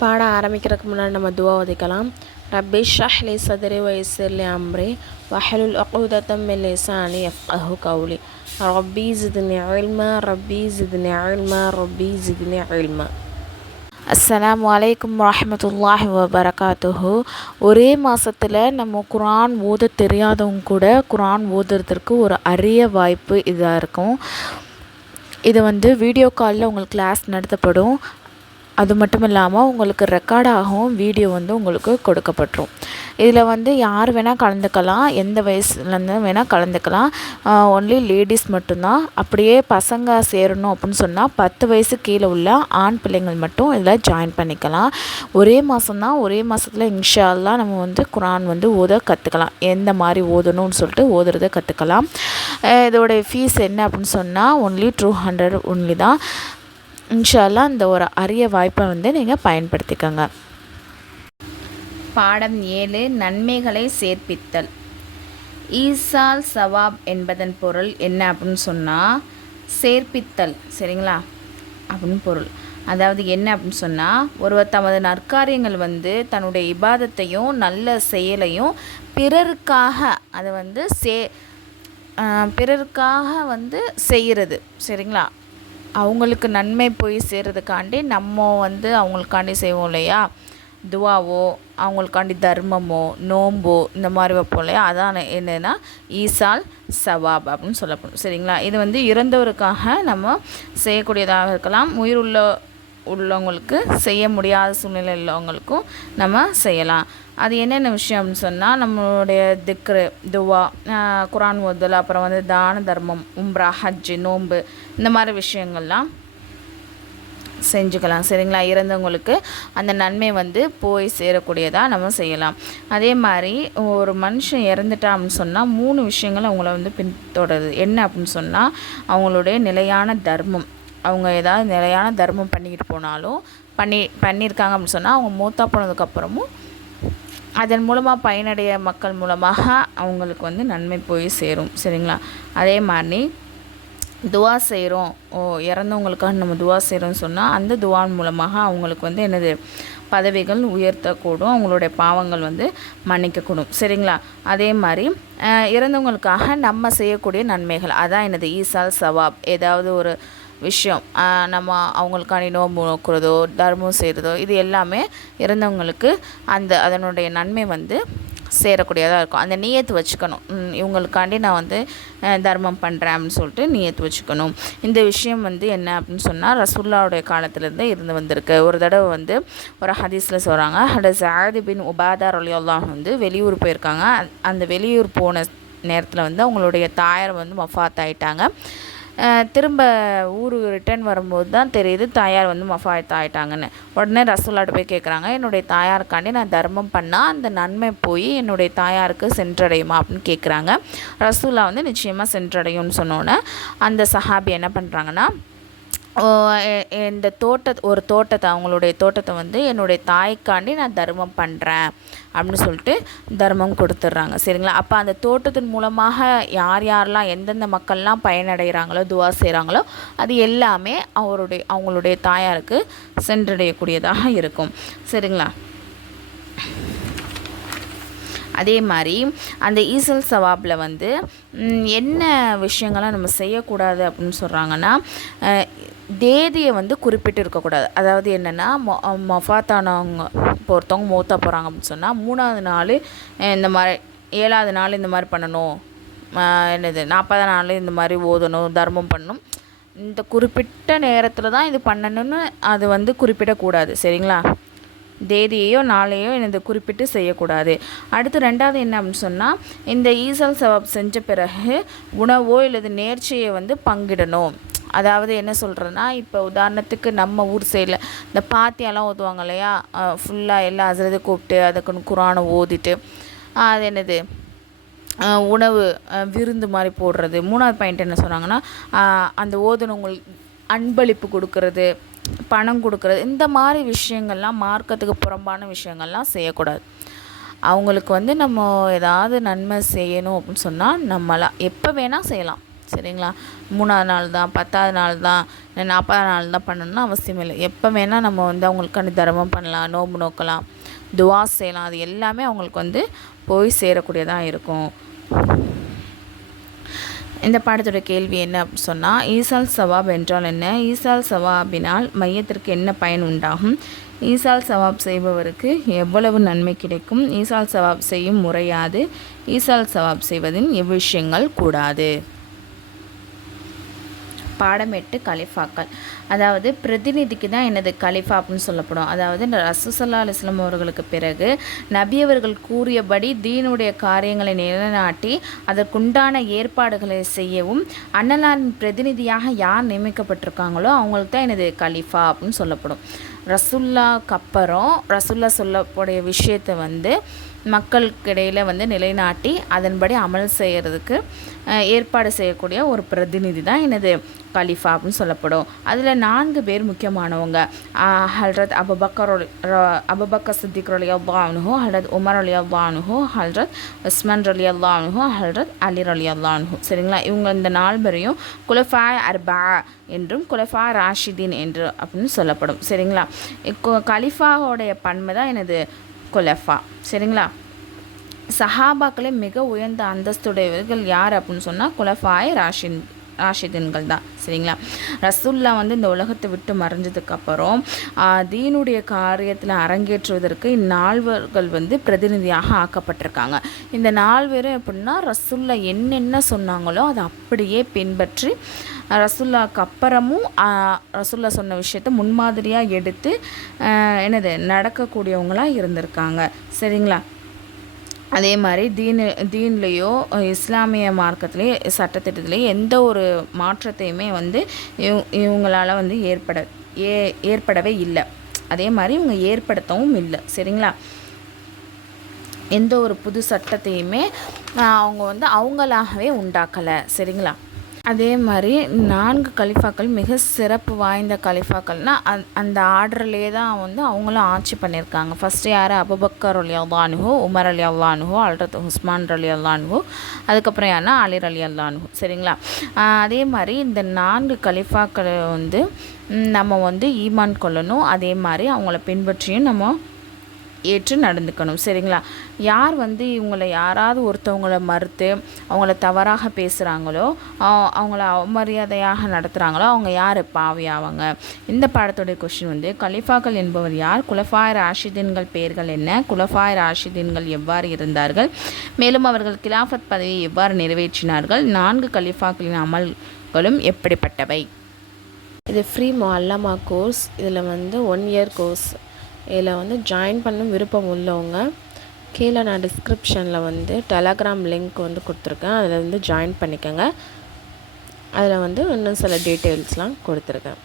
பாடம் ஆரம்பிக்கிறதுக்கு முன்னாடி நம்ம துவா ஓதிக்கலாம். ரப்பி ஷ்ரஹ் லி சத்ரி வயஸ்ஸிர் லி அம்ரி வஹ்லுல் உக்தத்தம் மின் லிசானி யஃப்கஹு கௌலி ரப்பி ஜித்னி இல்மா ரப்பி ஜித்னி இல்மா ரப்பி ஜித்னி இல்மா. அஸ்ஸலாமு அலைக்கும் வரஹ்மத்துல்லாஹி வபரகாத்துஹு. ஒரே மாதத்தில் நம்ம குர்ஆன் ஓத தெரியாதவங்க கூட குர்ஆன் ஓதுறதுக்கு ஒரு அரிய வாய்ப்பு இதாக இருக்கும். இது வீடியோ காலில் உங்களுக்கு கிளாஸ் நடத்தப்படும். அது மட்டும் இல்லாமல் உங்களுக்கு ரெக்கார்டாகவும் வீடியோ உங்களுக்கு கொடுக்கப்பட்டுரும். இதில் யார் வேணால் கலந்துக்கலாம், எந்த வயசுலேருந்து வேணால் கலந்துக்கலாம். ஒன்லி லேடிஸ் மட்டும்தான். அப்படியே பசங்க சேரணும் அப்படின்னு சொன்னால் 10 வயசு கீழே உள்ள ஆண் பிள்ளைங்கள் மட்டும் இதில் ஜாயின் பண்ணிக்கலாம். ஒரே மாதம்தான், ஒரே மாதத்தில் இன்ஷா அல்லாஹ் நம்ம குர்ஆன் ஓத கற்றுக்கலாம். எந்த மாதிரி ஓதணும்னு சொல்லிட்டு ஓதுறதை கற்றுக்கலாம். இதோடைய ஃபீஸ் என்ன அப்படின்னு சொன்னால் ஒன்லி 200 ஒன்லி தான். இன்ஷா அல்லாஹ் இந்த ஒரு அரிய வாய்ப்பை நீங்கள் பயன்படுத்திக்கோங்க. பாடம் 7 நன்மைகளை சேர்ப்பித்தல். ஈசால் சவாப் என்பதன் பொருள் என்ன அப்படின்னு சொன்னால் சேர்ப்பித்தல், சரிங்களா அப்படின்னு பொருள். அதாவது என்ன அப்படின்னு சொன்னால் ஒருவர் தமது நற்காரியங்கள் தன்னுடைய இபாதத்தையும் நல்ல செயலையும் பிறருக்காக அதை பிறருக்காக செய்கிறது, சரிங்களா. அவங்களுக்கு நன்மை போய் சேர்றதுக்காண்டி நம்ம அவங்களுக்காண்டி செய்வோம் இல்லையா, துவாவோ அவங்களுக்காண்டி தர்மமோ நோம்போ இந்த மாதிரி வைப்போம் இல்லையா, அதான் என்னென்னா ஈசால் சவாப் அப்படின்னு சொல்லப்படும், சரிங்களா. இது இறந்தவருக்காக நம்ம செய்யக்கூடியதாக இருக்கலாம். உயிர் உள்ளவங்களுக்கு செய்ய முடியாத சூழ்நிலை உள்ளவங்களுக்கும் நம்ம செய்யலாம். அது என்னென்ன விஷயம் அப்படின்னு சொன்னால் நம்மளுடைய திக்ரு, துவா, குர்ஆன் ஓதல், அப்புறம் தான தர்மம், உம்ரா, ஹஜ்ஜு, நோன்பு இந்த மாதிரி விஷயங்கள்லாம் செஞ்சுக்கலாம், சரிங்களா. இறந்தவங்களுக்கு அந்த நன்மை போய் சேரக்கூடியதாக நம்ம செய்யலாம். அதே மாதிரி ஒரு மனுஷன் இறந்துட்டா அப்படின்னு சொன்னால் 3 விஷயங்கள் அவங்கள பின்தொடருது. என்ன அப்படின்னு சொன்னால் அவங்களுடைய நிலையான தர்மம். அவங்க ஏதாவது நிலையான தர்மம் பண்ணிக்கிட்டு போனாலும் பண்ணியிருக்காங்க அப்படின்னு சொன்னால் அவங்க மூத்தா போனதுக்கப்புறமும் அதன் மூலமாக பயனடைய மக்கள் மூலமாக அவங்களுக்கு நன்மை போய் சேரும், சரிங்களா. அதே மாதிரி துவா செய்கிறோம், இறந்தவங்களுக்காக நம்ம துவா செய்கிறோம்னு சொன்னால் அந்த துவான் மூலமாக அவங்களுக்கு என்னது பதவிகள் உயர்த்தக்கூடும், அவங்களுடைய பாவங்கள் மன்னிக்கக்கூடும், சரிங்களா. அதே மாதிரி இறந்தவங்களுக்காக நம்ம செய்யக்கூடிய நன்மைகள் அதான் என்னது ஈசால் சவாப். ஏதாவது ஒரு விஷயம் நம்ம அவங்களுக்காண்டி நோம்பு நோக்கிறதோ தர்மம் செய்கிறதோ இது எல்லாமே இறந்தவங்களுக்கு அதனுடைய நன்மை சேரக்கூடியதாக இருக்கும். அந்த நியத்து வச்சுக்கணும், இவங்களுக்காண்டி நான் தர்மம் பண்ணுறேன் அப்படின்னு சொல்லிட்டு நியத்து வச்சுக்கணும். இந்த விஷயம் என்ன அப்படின்னு சொன்னால் ரசூலுல்லாஹ்வுடைய காலத்துலேருந்து வந்திருக்கு. ஒரு தடவை ஒரு ஹதீஸில் சொல்கிறாங்க, சஅத் பின் உபாதா ரலியல்லாஹு வெளியூர் போயிருக்காங்க. அந்த வெளியூர் போன நேரத்தில் அவங்களுடைய தாயார் மஃபாத் ஆகிட்டாங்க. திரும்ப ஊருக்கு ரிட்டர்ன் வரும்போது தான் தெரியுது தாயார் மஃபாத் ஆகிட்டாங்கன்னு. உடனே ரசூலுல்லாஹ்ட்ட போய் கேட்குறாங்க, என்னுடைய தாயாருக்காண்டி நான் தர்மம் பண்ணால் அந்த நன்மை போய் என்னுடைய தாயாருக்கு சென்றடையுமா அப்படின்னு கேட்குறாங்க. ரசூலுல்லாஹ் நிச்சயமாக சென்றடையும்னு சொன்னோன்னே அந்த சஹாபி என்ன பண்ணுறாங்கன்னா, இந்த தோட்டத்தை அவங்களுடைய தோட்டத்தை என்னுடைய தாய்க்காண்டி நான் தர்மம் பண்ணுறேன் அப்படின்னு சொல்லிட்டு தர்மம் கொடுத்துட்றாங்க, சரிங்களா. அப்போ அந்த தோட்டத்தின் மூலமாக யார் யாரெல்லாம் எந்தெந்த மக்கள்லாம் பயனடைகிறாங்களோ துவா செய்கிறாங்களோ அது எல்லாமே அவங்களுடைய தாயாருக்கு சென்றடையக்கூடியதாக இருக்கும், சரிங்களா. அதே மாதிரி அந்த ஈசல் சவாப்பில் என்ன விஷயங்கள்லாம் நம்ம செய்யக்கூடாது அப்படின்னு சொல்கிறாங்கன்னா, தேதியை குறிப்பிட்டு இருக்கக்கூடாது. அதாவது என்னென்னா மஃபாத்தானவங்க இப்போ ஒருத்தவங்க மூத்தா போகிறாங்க அப்படின்னு சொன்னால் 3ஆவது நாள் இந்த மாதிரி 7ஆவது நாள் இந்த மாதிரி பண்ணணும், என்னது 40ஆவது நாள் இந்த மாதிரி ஓதணும், தர்மம் பண்ணணும், இந்த குறிப்பிட்ட நேரத்தில் தான் இது பண்ணணும்னு அது குறிப்பிடக்கூடாது, சரிங்களா. தேதியையோ நாளையோ எனது குறிப்பிட்டு செய்யக்கூடாது. அடுத்து 2வது என்ன அப்படின்னு சொன்னால் இந்த ஈசல் சவாப் செஞ்ச பிறகு உணவோ இல்லது நேர்ச்சியை பங்கிடணும். அதாவது என்ன சொல்கிறேன்னா, இப்போ உதாரணத்துக்கு நம்ம ஊர் சைடில் இந்த பாத்தியெல்லாம் ஓதுவாங்க இல்லையா, ஃபுல்லாக எல்லா ஹஸ்ரத்தையும் கூப்பிட்டு அதுக்குன்னு குர்ஆனை ஓதிட்டு அது என்னது உணவு விருந்து மாதிரி போடுறது. 3வது பாயிண்ட் என்ன சொன்னாங்கன்னா, அந்த ஓதுனவங்களுக்கு அன்பளிப்பு கொடுக்கறது, பணம் கொடுக்கறது, இந்த மாதிரி விஷயங்கள்லாம் மார்க்கத்துக்கு புறம்பான விஷயங்கள்லாம் செய்யக்கூடாது. அவங்களுக்கு நம்ம ஏதாவது நன்மை செய்யணும் அப்படின்னு சொன்னால் நம்மளாம் எப்போ வேணால் செய்யலாம், சரிங்களா. 3ஆவது நாள் தான், 10ஆவது நாள் தான், 40ஆவது நாள் தான் பண்ணணும்னு அவசியம் இல்லை. எப்போ வேணால் நம்ம வந்து அவங்களுக்கான தர்மம் பண்ணலாம், நோன்பு நோக்கலாம், துவா செய்யலாம். அது எல்லாமே அவங்களுக்கு வந்து போய் சேரக்கூடியதாக இருக்கும். இந்த பாடத்தோட கேள்வி என்ன அப்படின்னு சொன்னால், ஈசால் சவாப் என்றால் என்ன? ஈசால் சவாபினால் மையத்திற்கு என்ன பயன் உண்டாகும்? ஈசால் சவாப் செய்பவருக்கு எவ்வளவு நன்மை கிடைக்கும்? ஈசால் சவாப் செய்யும் முறையாது? ஈசால் சவாப் செய்வதின் எவ்விஷயங்கள் கூடாது? பாடம் 8 கலிஃபாக்கள். அதாவது பிரதிநிதிக்கு தான் எனது கலிஃபா அப்படின்னு சொல்லப்படும். அதாவது ரசூல் ஸல்லல்லாஹு அலைஹி வஸல்லம் அவர்களுக்கு பிறகு நபி அவர்கள் கூறியபடி தீனுடைய காரியங்களை நிலைநாட்டி அதற்குண்டான ஏற்பாடுகளை செய்யவும் அன்னலாரின் பிரதிநிதியாக யார் நியமிக்கப்பட்டிருக்காங்களோ அவங்களுக்கு தான் எனது கலிஃபா அப்படின்னு சொல்லப்படும். ரசூல்லாவுக்கு அப்புறம் ரசூல்லா சொல்லக்கூடிய விஷயத்தை வந்து மக்களுக்கிடையில் வந்து நிலைநாட்டி அதன்படி அமல் செய்கிறதுக்கு ஏற்பாடு செய்யக்கூடிய ஒரு பிரதிநிதி தான் எனது கலிஃபா அப்படின்னு சொல்லப்படும். அதில் 4 பேர் முக்கியமானவங்க. ஹல்ரத் அபுபக்கர் சித்திக் ரலியல்லாஹு அன்ஹு, ஹல்ரத் உமர் ரலியல்லாஹு அன்ஹு, ஹல்ரத் உஸ்மான் ரலியல்லாஹு அன்ஹு, ஹல்ரத் அலி ரலியல்லாஹு அன்ஹு. சரிங்களா. இவங்க இந்த 4 பேரையும் குலஃபாய் அர்பா என்றும் குலஃபா ராஷிதீன் என்று அப்படின்னு சொல்லப்படும். சரிங்களா. கலிஃபாவோடைய பன்மை தான் எனது குலஃபா. சரிங்களா. சஹாபாக்களே மிக உயர்ந்த அந்தஸ்துடையவர்கள் யார் அப்படின்னு சொன்னால் குலஃபாய் ராஷிதீன்கள் தான். சரிங்களா. ரசூல்லா வந்து இந்த உலகத்தை விட்டு மறைஞ்சதுக்கப்புறம் தீனுடைய காரியத்தில் அரங்கேற்றுவதற்கு இந்நால்வர்கள் வந்து பிரதிநிதியாக ஆக்கப்பட்டிருக்காங்க. இந்த 4 பேரும் எப்படின்னா ரசூல்லா என்னென்ன சொன்னாங்களோ அதை அப்படியே பின்பற்றி ரசூல்லாவுக்கு அப்புறமும் ரசூல்லா சொன்ன விஷயத்தை முன்மாதிரியாக எடுத்து நடக்கக்கூடியவங்களாக இருந்திருக்காங்க. சரிங்களா. அதே மாதிரி தீன்லேயோ இஸ்லாமிய மார்க்கத்துலேயோ சட்டத்திட்டத்துலேயோ எந்த ஒரு மாற்றத்தையுமே வந்து இவங்களால் வந்து ஏற்படவே இல்லை. அதே மாதிரி இவங்க ஏற்படுத்தவும் இல்லை. சரிங்களா. எந்த ஒரு புது சட்டத்தையுமே அவங்க வந்து அவங்களாகவே உண்டாக்கலை. சரிங்களா. அதே மாதிரி 4 கலிஃபாக்கள் மிக சிறப்பு வாய்ந்த கலிஃபாக்கள்னால் அந்த ஆர்டர்லேயே தான் வந்து அவங்களும் ஆட்சி பண்ணியிருக்காங்க. ஃபஸ்ட்டு யார்? அபுபக்கர் ரலியல்லாஹு அன்ஹு, உமர் ரலியல்லாஹு அன்ஹு, ஹல்ரத் உஸ்மான் ரலியல்லாஹு அன்ஹு, அதுக்கப்புறம் யாருன்னா அலி ரலியல்லாஹு அன்ஹு. சரிங்களா. அதே மாதிரி இந்த 4 கலிஃபாக்களை வந்து நம்ம வந்து ஈமான் கொள்ளணும். அதே மாதிரி அவங்கள பின்பற்றியும் நம்ம ஏற்று நடந்துக்கணும். சரிங்களா. யார் வந்து இவங்களை யாராவது ஒருத்தவங்களை மறுத்து அவங்கள தவறாக பேசுகிறாங்களோ, அவங்கள அவமரியாதையாக நடத்துகிறாங்களோ அவங்க யார்? பாவியாவாங்க. இந்த பாடத்துடைய கொஸ்டின் வந்து கலிஃபாக்கள் என்பவர் யார்? குலஃபாய் ராஷிதீன்கள் பெயர்கள் என்ன? குலஃபாய் ராஷிதீன்கள் எவ்வாறு இருந்தார்கள்? மேலும் அவர்கள் கிலாஃபத் பதவியை எவ்வாறு நிறைவேற்றினார்கள்? 4 கலிஃபாக்களின் அமல்களும் எப்படிப்பட்டவை? இது ஃப்ரீ முஅல்லமா கோர்ஸ். இதில் வந்து 1 இயர் கோர்ஸ். இதில் வந்து ஜாயின் பண்ண விருப்பம் உள்ளவங்க கீழே நான் டிஸ்கிரிப்ஷனில் வந்து டெலகிராம் லிங்க் வந்து கொடுத்துருக்கேன். அதில் வந்து ஜாயின் பண்ணிக்கோங்க. அதில் வந்து இன்னும் சில டீட்டெயில்ஸ்லாம் கொடுத்துருக்கேன்.